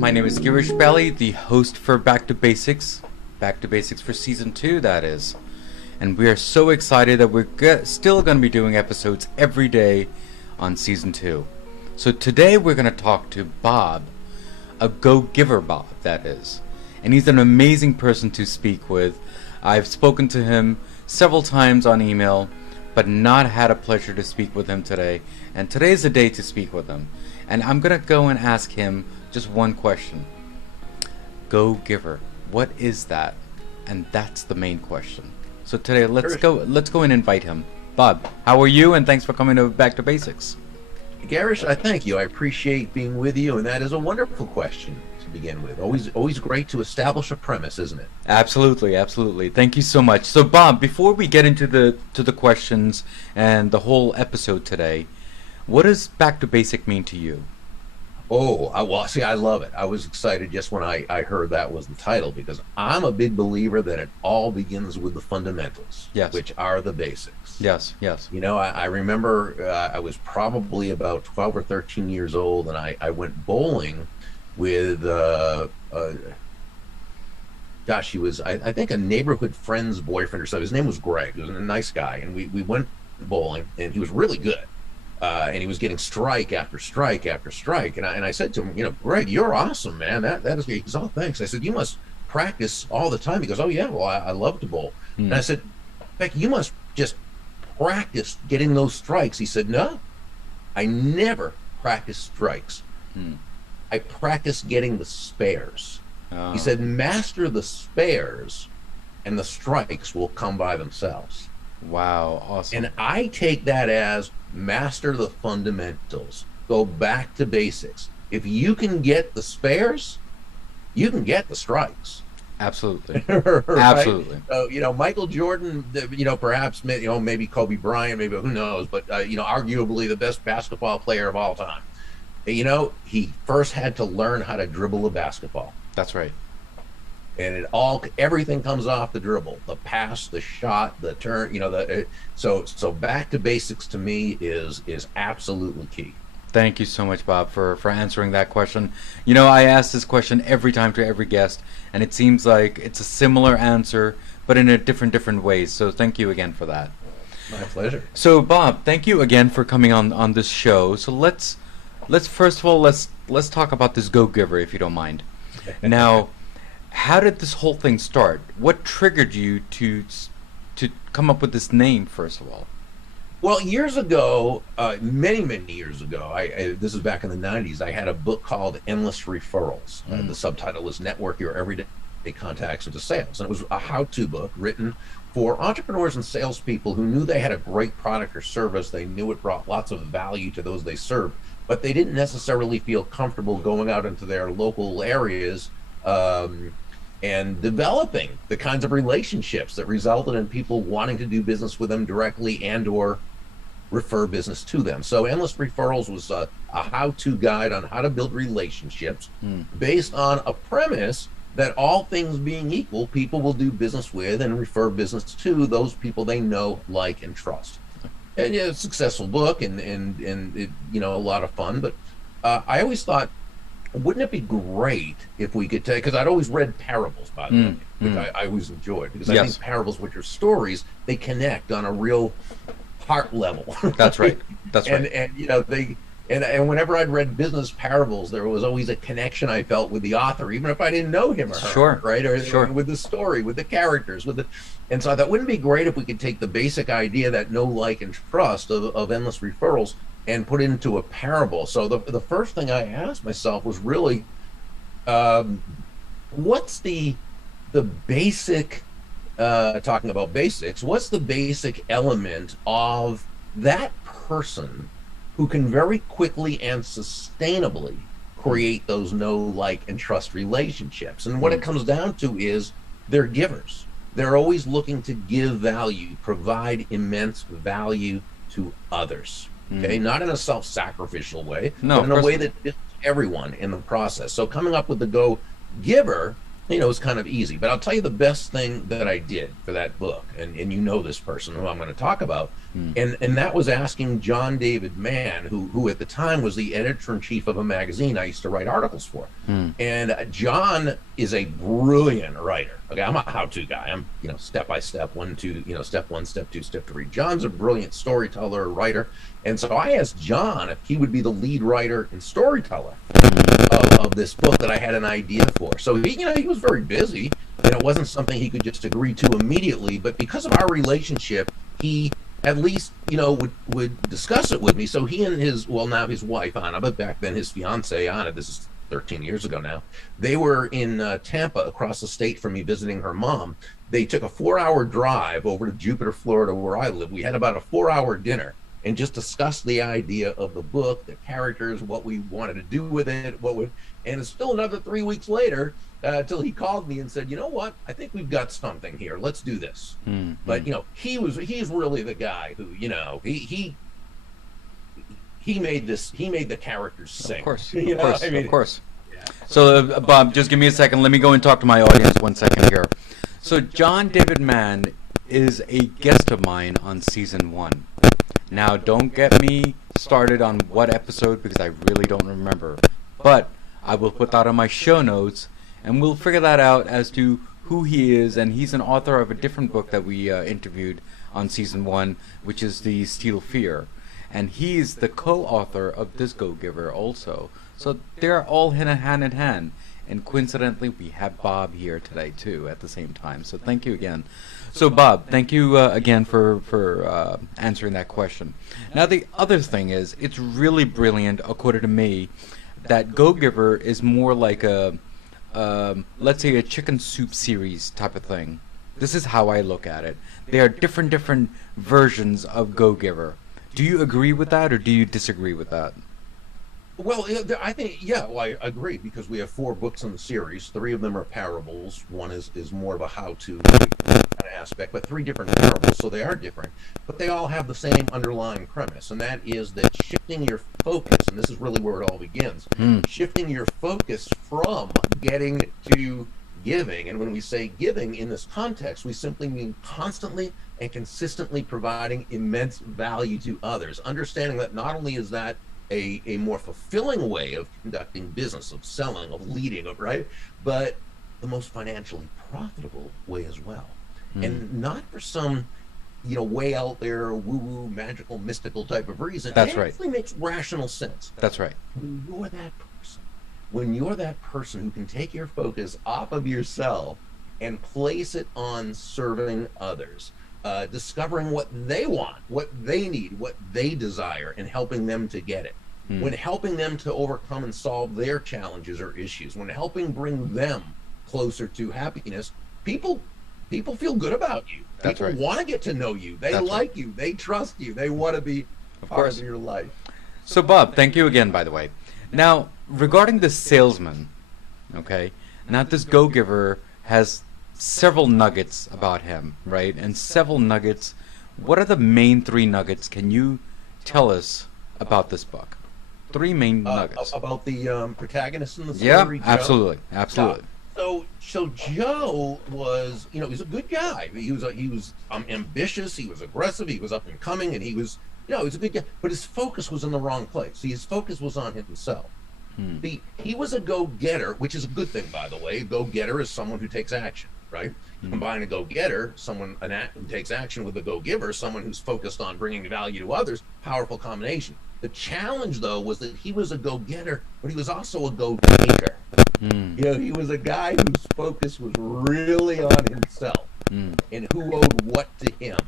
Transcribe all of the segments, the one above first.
My name is Girish Bali, the host for Back2Basics. Back2Basics for Season 2, that is. And we are so excited that we're still going to be doing episodes every day on Season 2. So today we're going to talk to Bob, a go-giver Bob, that is. And he's an amazing person to speak with. I've spoken to him several times on email, but not had a pleasure to speak with him today. And today's the day to speak with him. And I'm going to go and ask him just one question. Go-giver, what is that? And that's the main question. So today, let's go and invite him. Bob, how are you? And thanks for coming to Back2Basics. Girish, I thank you. I appreciate being with you, and that is a wonderful question to begin with. Always great to establish a premise, isn't it? Absolutely, absolutely. Thank you so much. So, Bob, before we get into the questions and the whole episode today, what does Back2Basic mean to you? Well, see, I love it. I was excited just when I heard that was the title, because I'm a big believer that it all begins with the fundamentals, yes, which are the basics. Yes, yes. You know, I remember I was probably about 12 or 13 years old, and I went bowling with, he was, I think, a neighborhood friend's boyfriend or so. His name was Greg. He was a nice guy, and we went bowling, and he was really good. And he was getting strike after strike after strike. And I said to him, you know, Greg, you're awesome, man. That is, he goes, oh, thanks. I said, you must practice all the time. He goes, oh, yeah, well, I love to bowl. And I said, Beck, you must just practice getting those strikes. He said, no, I never practice strikes. I practice getting the spares. Oh. He said, master the spares and the strikes will come by themselves. Wow, awesome. And I take that as master the fundamentals. Go back to basics. If you can get the spares, you can get the strikes. Absolutely. Right? Absolutely. So, you know, Michael Jordan, you know, perhaps, you know, maybe Kobe Bryant, maybe who knows, but, you know, arguably the best basketball player of all time. You know, he first had to learn how to dribble a basketball. That's right. And everything comes off the dribble, the pass, the shot, the turn, you know, so back to basics to me is absolutely key. Thank you so much, Bob, for answering that question. You know, I ask this question every time to every guest, and it seems like it's a similar answer, but in a different ways. So thank you again for that. My pleasure. So, Bob, thank you again for coming on this show. So let's first of all let's talk about this go-giver, if you don't mind. Now, how did this whole thing start? What triggered you to come up with this name, first of all? Well, years ago, many years ago, this is back in the 90s, I had a book called Endless Referrals. The subtitle was Network Your Everyday Contacts into Sales. And it was a how-to book written for entrepreneurs and salespeople who knew they had a great product or service. They knew it brought lots of value to those they served, but they didn't necessarily feel comfortable going out into their local areas and developing the kinds of relationships that resulted in people wanting to do business with them directly and or refer business to them. So Endless Referrals was a how-to guide on how to build relationships based on a premise that all things being equal, people will do business with and refer business to those people they know, like, and trust. And yeah, it's a successful book and it, you know, a lot of fun. But I always thought, wouldn't it be great if we could take, because I'd always read parables, by the way, which I always enjoyed, because I think parables, which are stories, they connect on a real heart level. That's right. That's right. And you know, and whenever I'd read business parables, there was always a connection I felt with the author, even if I didn't know him or her. Sure. Right? Or with the story, with the characters, and so I thought, wouldn't it be great if we could take the basic idea, that know, like, and trust of Endless Referrals, and put it into a parable. So the first thing I asked myself was really, what's the basic, talking about basics, what's the basic element of that person who can very quickly and sustainably create those know, like, and trust relationships? And what it comes down to is they're givers. They're always looking to give value, provide immense value to others. Okay, not in a self-sacrificial way, but in a way that fits everyone in the process. So coming up with the go-giver it was kind of easy. But I'll tell you the best thing that I did for that book, and you know this person who I'm going to talk about, and that was asking John David Mann, who at the time was the editor-in-chief of a magazine I used to write articles for. And John is a brilliant writer. Okay, I'm a how-to guy. I'm, step by step, step one, step two, step three. John's a brilliant storyteller, writer. And so I asked John if he would be the lead writer and storyteller of this book that I had an idea for. So he was very busy, and it wasn't something he could just agree to immediately. But because of our relationship, he at least would discuss it with me. So he and his now his wife Anna, but back then his fiance Anna, this is 13 years ago now, they were in Tampa, across the state from me, visiting her mom. They took a 4-hour drive over to Jupiter, Florida, where I live. We had about a 4-hour dinner and just discussed the idea of the book, the characters, what we wanted to do with it, and it's still another 3 weeks later till he called me and said, you know what, I think we've got something here. Let's do this. But he's really the guy who, he made the characters sing. Of course, of course. Yeah. So Bob, just give me a second. Let me go and talk to my audience 1 second here. So John David Mann is a guest of mine on season 1. Now, don't get me started on what episode, because I really don't remember. But I will put that on my show notes, and we'll figure that out as to who he is. And he's an author of a different book that we interviewed on season 1, which is The Steel Fear. And he's the co-author of this Go-Giver also. So they're all hand in hand. And coincidentally, we have Bob here today, too, at the same time. So thank you again. So, Bob, thank you again for answering that question. Now, the other thing is, it's really brilliant, according to me, that Go-Giver is more like a, let's say, a chicken soup series type of thing. This is how I look at it. There are different versions of Go-Giver. Do you agree with that, or do you disagree with that? Well, I think, I agree, because we have 4 books in the series. 3 of them are parables. One is more of a how-to kind of aspect, but 3 different parables, so they are different. But they all have the same underlying premise, and that is that shifting your focus, and this is really where it all begins, shifting your focus from getting to giving. And when we say giving in this context, we simply mean constantly and consistently providing immense value to others, understanding that not only is that a more fulfilling way of conducting business, of selling, of leading, right? But the most financially profitable way as well. And not for some, way out there, woo-woo, magical, mystical type of reason. That's right. It actually makes rational sense. That's right. When you're that person who can take your focus off of yourself and place it on serving others, discovering what they want, what they need, what they desire, and helping them to get it. When helping them to overcome and solve their challenges or issues, when helping bring them closer to happiness, people feel good about you. That's people right. want to get to know you. They like you. They trust you. They want to be part of your life. So, Bob, thank you again, by the way. Now, regarding the salesman, okay, now this Go-Giver has several nuggets about him, right? And several nuggets. What are the main 3 nuggets? Can you tell us about this book? 3 main nuggets. About the protagonist in the story, Yeah, Joe? absolutely. So Joe was, he's a good guy. He was ambitious. He was aggressive. He was up and coming, and he was a good guy. But his focus was in the wrong place. See, his focus was on himself. He was a go-getter, which is a good thing, by the way. A go-getter is someone who takes action, right? Combine a go-getter, someone who takes action, with a go-giver, someone who's focused on bringing value to others. Powerful combination. The challenge, though, was that he was a go-getter, but he was also a go-taker. He was a guy whose focus was really on himself and who owed what to him,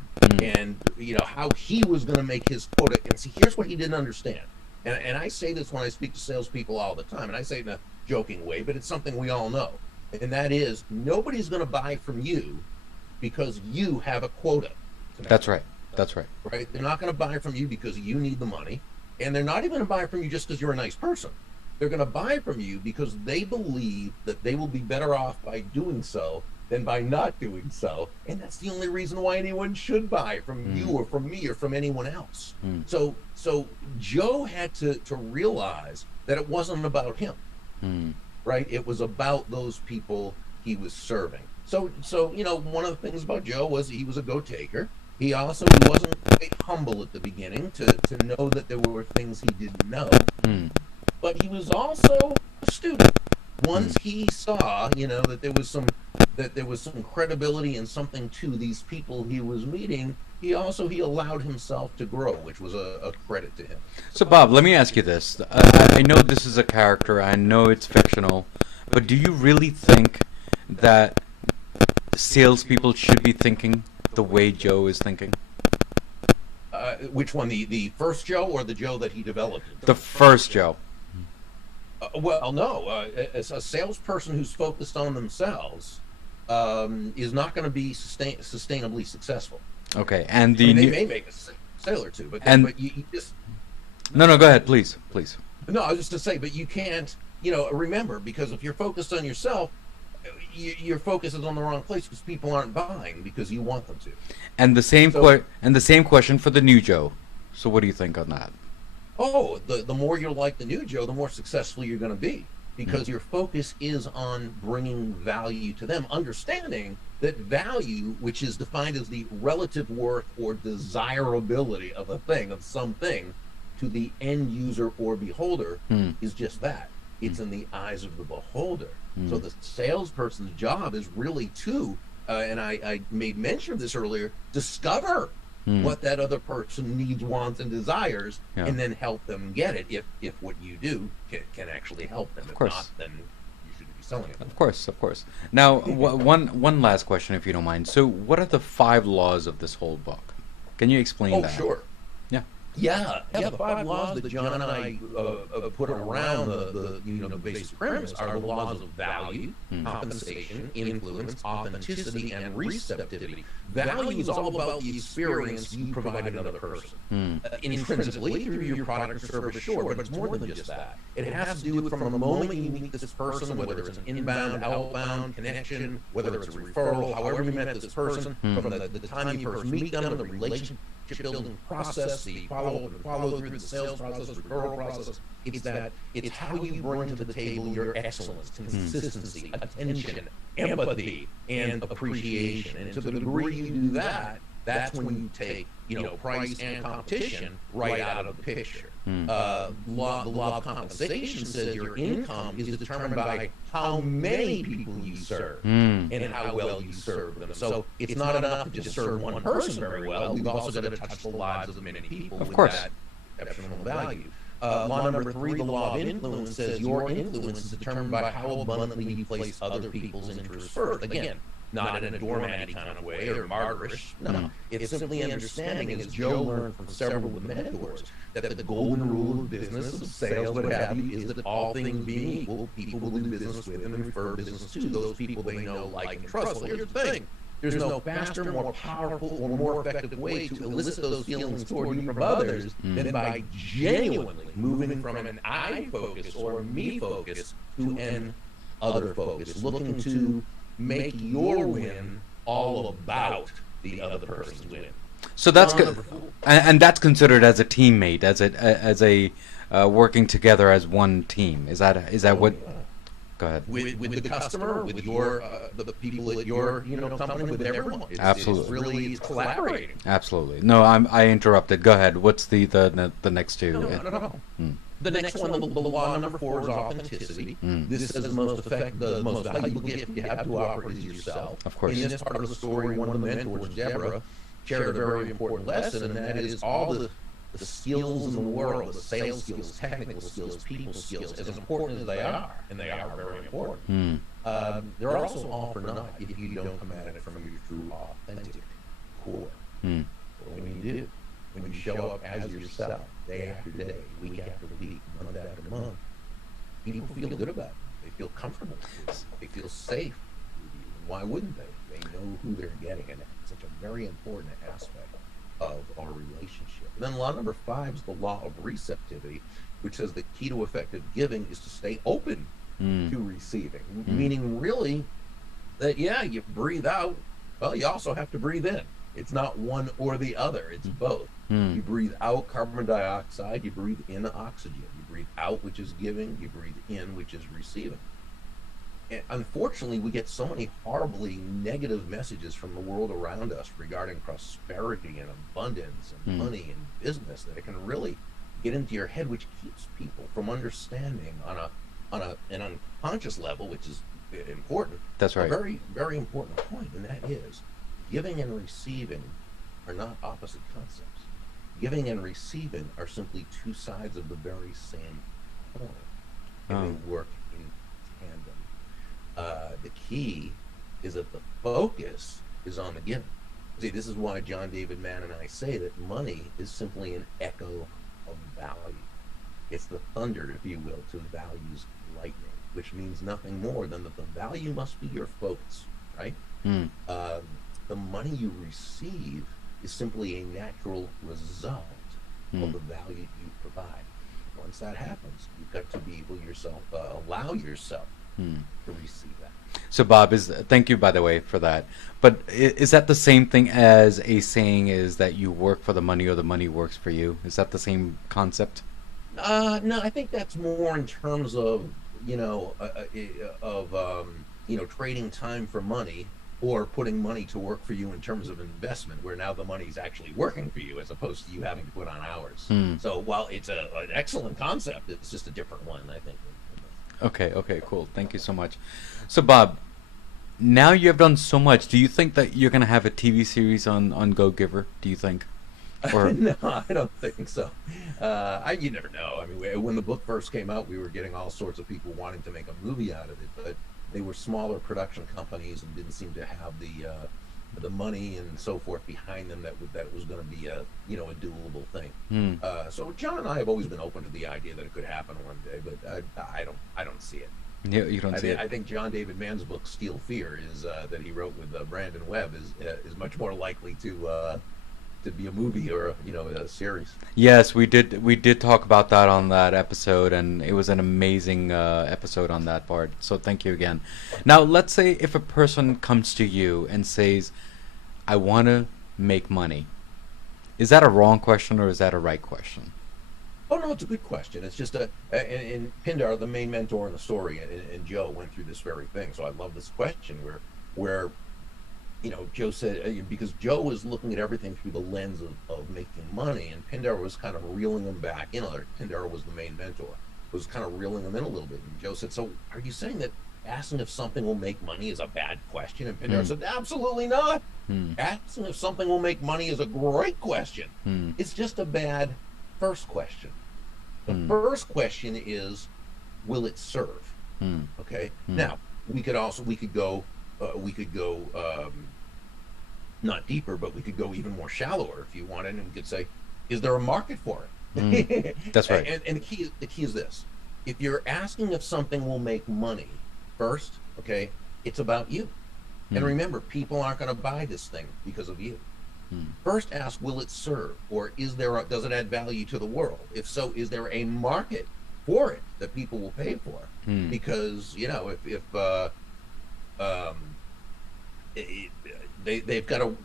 and how he was going to make his quota. And see, here's what he didn't understand. And I say this when I speak to salespeople all the time, and I say it in a joking way, but it's something we all know. And that is, nobody's going to buy from you because you have a quota. That's right. That's right. Right? They're not going to buy from you because you need the money. And they're not even going to buy from you just because you're a nice person. They're going to buy from you because they believe that they will be better off by doing so than by not doing so. And that's the only reason why anyone should buy from you or from me or from anyone else. So Joe had to realize that it wasn't about him, right? It was about those people he was serving. So one of the things about Joe was he was a go-taker. He wasn't quite humble at the beginning to know that there were things he didn't know. But he was also a student. Once he saw, that there was some credibility and something to these people he was meeting, he allowed himself to grow, which was a credit to him. So, Bob, let me ask you this. I know this is a character. I know it's fictional. But do you really think that salespeople should be thinking the way Joe is thinking? Which one, the first Joe or the Joe that he developed? The first Joe. Well, no. As a salesperson who's focused on themselves is not going to be sustainably successful. Okay, and they may make a sale or two, but you just... No, go ahead, please. No, I was just to say, but you can't, remember, because if you're focused on yourself, your focus is on the wrong place because people aren't buying because you want them to. And the same question for the new Joe. So what do you think on that? Oh, the more you're like the new Joe, the more successful you're going to be, because your focus is on bringing value to them, understanding that value, which is defined as the relative worth or desirability of a thing, of something, to the end user or beholder, is just that. It's in the eyes of the beholder. So the salesperson's job is really to, and I made mention of this earlier, discover what that other person needs, wants, and desires, and then help them get it if what you do can actually help them. If not, then you shouldn't be selling it. Of course. Now, one last question, if you don't mind. So what are the 5 laws of this whole book? Can you explain that? Oh, sure. Yeah. The 5 laws that John and I put around the basic premise are the laws of value, compensation, influence, authenticity, and receptivity. Value is all about the experience you provide another person. Intrinsically, through your product or service, sure, but it's more than just that. It has to do with from the moment you meet this person, whether it's an inbound, outbound connection, whether it's a referral, however you met this person, from the time you first meet them, the relationship building process, the follow through, the sales process, referral process. It's how you bring to the table your excellence, consistency, attention, empathy, and appreciation. And to the degree you do that, that's when you take price and competition right out of the picture. The law of compensation says your income is determined by how many people you serve and how well you serve them. So it's not enough to just serve one person very well. We've also got to touch the lives of many people with that exceptional value. Law number 3, the law of influence, says your influence is determined by how abundantly you place other people's interests first. Again, not in a doormat kind of way or martyrish. No. It's simply understanding, as Joe learned from several of the mentors, that the golden rule of business, of sales, what have you, is that all things being equal, people will do business with and refer business to those people they know, like, and trust. Well, here's the thing. There's no faster, more powerful, or more effective way to elicit those feelings toward you from others than by genuinely moving from an I focus or a me focus to an other focus, looking to make your win all about the other person's win. So that's and that's considered as a teammate, as a working together as one team. Is that what? Go ahead. With the customer, with your the people at your company, with everyone. Absolutely. It's collaborating. Absolutely. No, I interrupted. Go ahead. What's the next two? No. The next one, the law number 4, is authenticity. This says the most valuable gift you have to offer is yourself. Of course. In this part of the story, one of the mentors, Deborah, shared a very important lesson, and that is all the skills in the world, the sales skills, technical skills, people skills, as important as they are, and they are very important, they're also all for naught if you don't come at it from your true, authentic core. But when you do, when you show up as yourself, day after day, week after week, month after month, people feel good about it. They feel comfortable with it. They feel safe with you. Why wouldn't they? They know who they're getting, and it's such a very important aspect of our relationship. And then law number 5 is the law of receptivity, which says the key to effective giving is to stay open to receiving. Meaning, really, that you breathe out, well, you also have to breathe in. It's not one or the other, it's both. You breathe out carbon dioxide, you breathe in oxygen. You breathe out, which is giving, you breathe in, which is receiving. unfortunately, we get so many horribly negative messages from the world around us regarding prosperity and abundance and money and business that it can really get into your head, which keeps people from understanding on an unconscious level, which is important. That's right. A very, very important point, and that is giving and receiving are not opposite concepts. Giving and receiving are simply two sides of the very same coin, and they work in tandem. The key is that the focus is on the giving. See, this is why John David Mann and I say that money is simply an echo of value. It's the thunder, if you will, to value's lightning, which means nothing more than that the value must be your focus, right? The money you receive is simply a natural result of the value you provide. Once that happens, you've got to be able yourself, allow yourself to receive that. So Bob, thank you by the way for that. But is that the same thing as a saying is that you work for the money or the money works for you? Is that the same concept? No, I think that's more in terms of trading time for money, or putting money to work for you in terms of investment, where now the money's actually working for you as opposed to you having to put on hours. So while it's an excellent concept, it's just a different one, I think. Okay, cool. Thank you so much. So Bob, now you have done so much. Do you think that you're going to have a TV series on Go Giver? Do you think? Or No, I don't think so. You never know. I mean, when the book first came out, we were getting all sorts of people wanting to make a movie out of it, but they were smaller production companies and didn't seem to have the money and so forth behind them that was going to be a doable thing. So John and I have always been open to the idea that it could happen one day, but I don't see it. Yeah, you don't see it. I think John David Mann's book Steel Fear is that he wrote with Brandon Webb is much more likely to be a movie or a series. Yes, we did talk about that on that episode, and it was an amazing episode on that part. So thank you again. Now, let's say if a person comes to you and says, "I want to make money," is that a wrong question or is that a right question? Oh no, it's a good question. It's just and Pindar, the main mentor in the story, and Joe went through this very thing. So I love this question where Joe said, because Joe was looking at everything through the lens of making money, and Pindar was kind of reeling him back in. Pindar was the main mentor, was kind of reeling him in a little bit. And Joe said, "So are you saying that asking if something will make money is a bad question?" And Pindar said, "Absolutely not. Asking if something will make money is a great question. It's just a bad first question. The first question is, will it serve?" Okay. Now we could go not deeper, but we could go even more shallower if you wanted, and we could say, is there a market for it? That's right. And the key is this: if you're asking if something will make money, first, okay, it's about you. And remember, people aren't going to buy this thing because of you. First, ask, will it serve, or does it add value to the world? If so, is there a market for it that people will pay for? Because they've got to,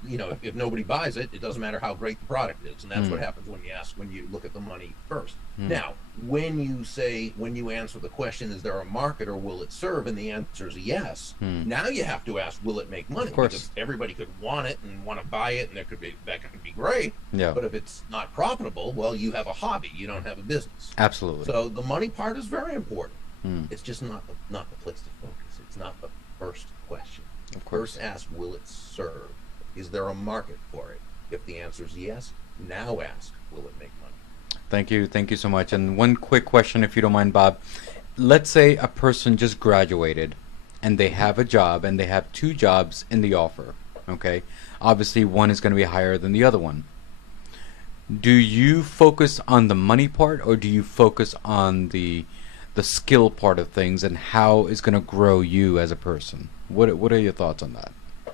if nobody buys it, it doesn't matter how great the product is, and that's what happens when you look at the money first. Now, when you answer the question, is there a market or will it serve, and the answer is yes, now you have to ask, will it make money? Of course. Because everybody could want it and want to buy it, and that could be great. Yeah. But if it's not profitable, well, you have a hobby, you don't have a business. Absolutely. So the money part is very important. It's just not the place to focus. It's not the first question. Of course. First ask, will it serve? Is there a market for it? If the answer is yes, now ask, will it make money? Thank you so much. And one quick question, if you don't mind, Bob. Let's say a person just graduated and they have a job and they have two jobs in the offer. Okay, obviously one is going to be higher than the other one. Do you focus on the money part, or do you focus on the skill part of things and how it's going to grow you as a person? What are your thoughts on that?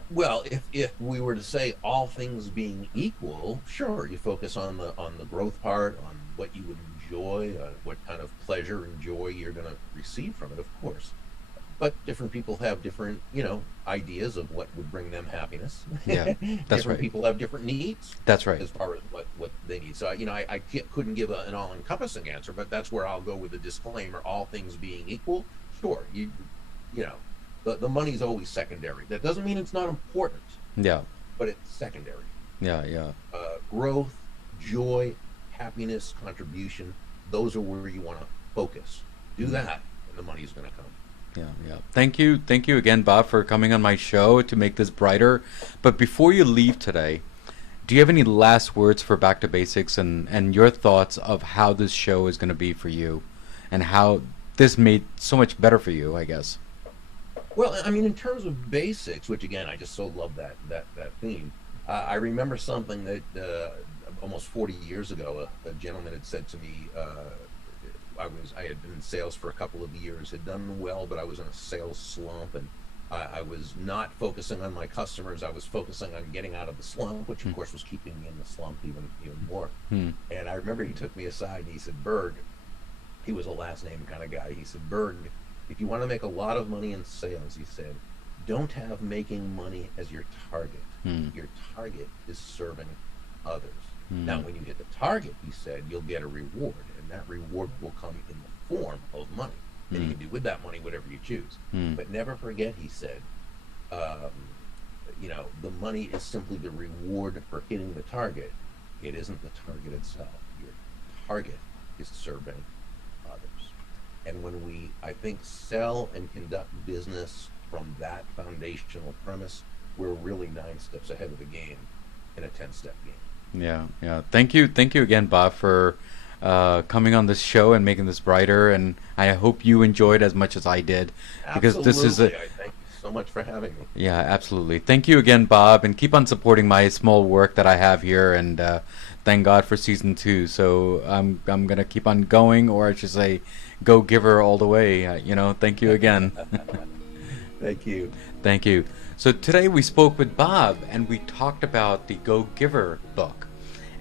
Well, if we were to say all things being equal, sure, you focus on the growth part, on what you would enjoy, what kind of pleasure and joy you're going to receive from it, of course. But different people have different, ideas of what would bring them happiness. Yeah, that's right. People have different needs. That's right. As far as what they need. So, I couldn't give an all-encompassing answer, but that's where I'll go with the disclaimer: all things being equal, sure, The money's always secondary. That doesn't mean it's not important, Yeah. but it's secondary. Yeah. Yeah. Growth, joy, happiness, contribution, those are where you want to focus. Do that, and the money's going to come. Yeah, yeah. Thank you again, Bob, for coming on my show to make this brighter. But before you leave today, do you have any last words for Back to Basics and your thoughts of how this show is going to be for you and how this made so much better for you, I guess? Well, I mean, in terms of basics, which again, I just so love that theme. I remember something that almost 40 years ago, a gentleman had said to me. I had been in sales for a couple of years, had done well, but I was in a sales slump, and I was not focusing on my customers. I was focusing on getting out of the slump, which of course was keeping me in the slump even more. And I remember he took me aside and he said, "Burg," he was a last name kind of guy. He said, "Burg, if you want to make a lot of money in sales," he said, "don't have making money as your target. Your target is serving others. Now, when you hit the target," he said, "you'll get a reward, and that reward will come in the form of money. And you can do with that money whatever you choose. But never forget," he said, "the money is simply the reward for hitting the target. It isn't the target itself. Your target is serving others." And when we, I think, sell and conduct business from that foundational premise, we're really 9 steps ahead of the game in a 10-step game. Yeah, yeah. Thank you again, Bob, for coming on this show and making this brighter. And I hope you enjoyed as much as I did, because Absolutely. this is a I thank you so much for having me. yeah, absolutely. Thank you again, Bob, and keep on supporting my small work that I have here. And thank God for season 2. So I'm gonna keep on going, or I should say, go giver all the way. Thank you again. Thank you. Thank you. So today we spoke with Bob and we talked about the Go Giver book.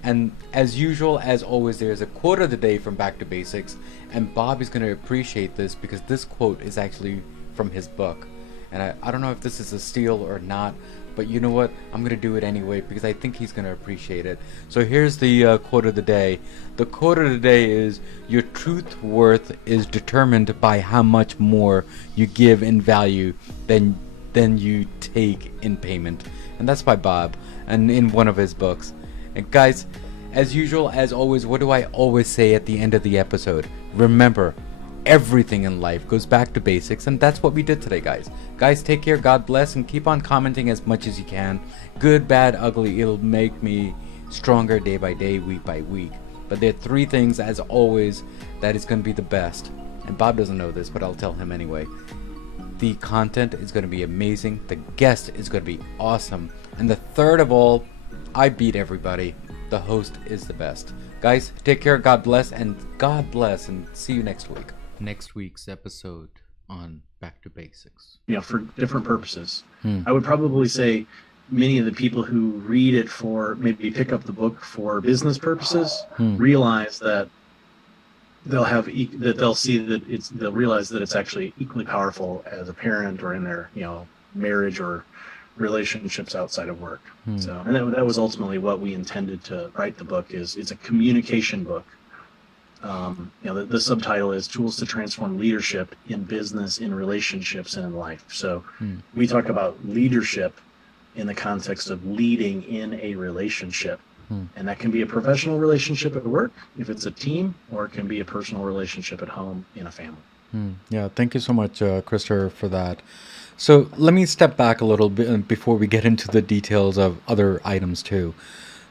And as usual, as always, there's a quote of the day from Back to Basics, and Bob is going to appreciate this because this quote is actually from his book. And I don't know if this is a steal or not, but you know what? I'm going to do it anyway because I think he's going to appreciate it. So here's the quote of the day. The quote of the day is, "Your truth worth is determined by how much more you give in value than you take in payment." And that's by Bob, and in one of his books. And guys, as usual, as always, what do I always say at the end of the episode? Remember, everything in life goes back to basics, and that's what we did today, guys. Guys, take care, God bless, and keep on commenting as much as you can. Good, bad, ugly, it'll make me stronger day by day, week by week. But there are 3 things, as always, that is going to be the best. And Bob doesn't know this, but I'll tell him anyway. The content is going to be amazing. The guest is going to be awesome. And the third of all, I beat everybody. The host is the best. Guys, take care, God bless, and see you next week. Next week's episode on Back to Basics. For different purposes. I would probably say many of the people who read it for, maybe pick up the book for business purposes, realize that they'll realize that it's actually equally powerful as a parent or in their, marriage or relationships outside of work. So, and that was ultimately what we intended to write the book. It's a communication book. The subtitle is Tools to Transform Leadership in Business, in Relationships, and in Life. So we talk about leadership in the context of leading in a relationship. And that can be a professional relationship at work, if it's a team, or it can be a personal relationship at home in a family. Yeah, thank you so much, Christopher, for that. So let me step back a little bit before we get into the details of other items too.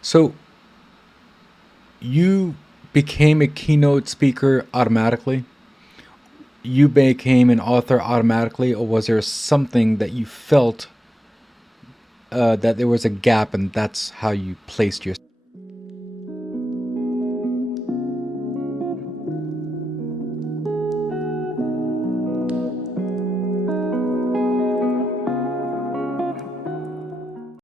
So you became a keynote speaker automatically? You became an author automatically, or was there something that you felt that there was a gap, and that's how you placed yourself?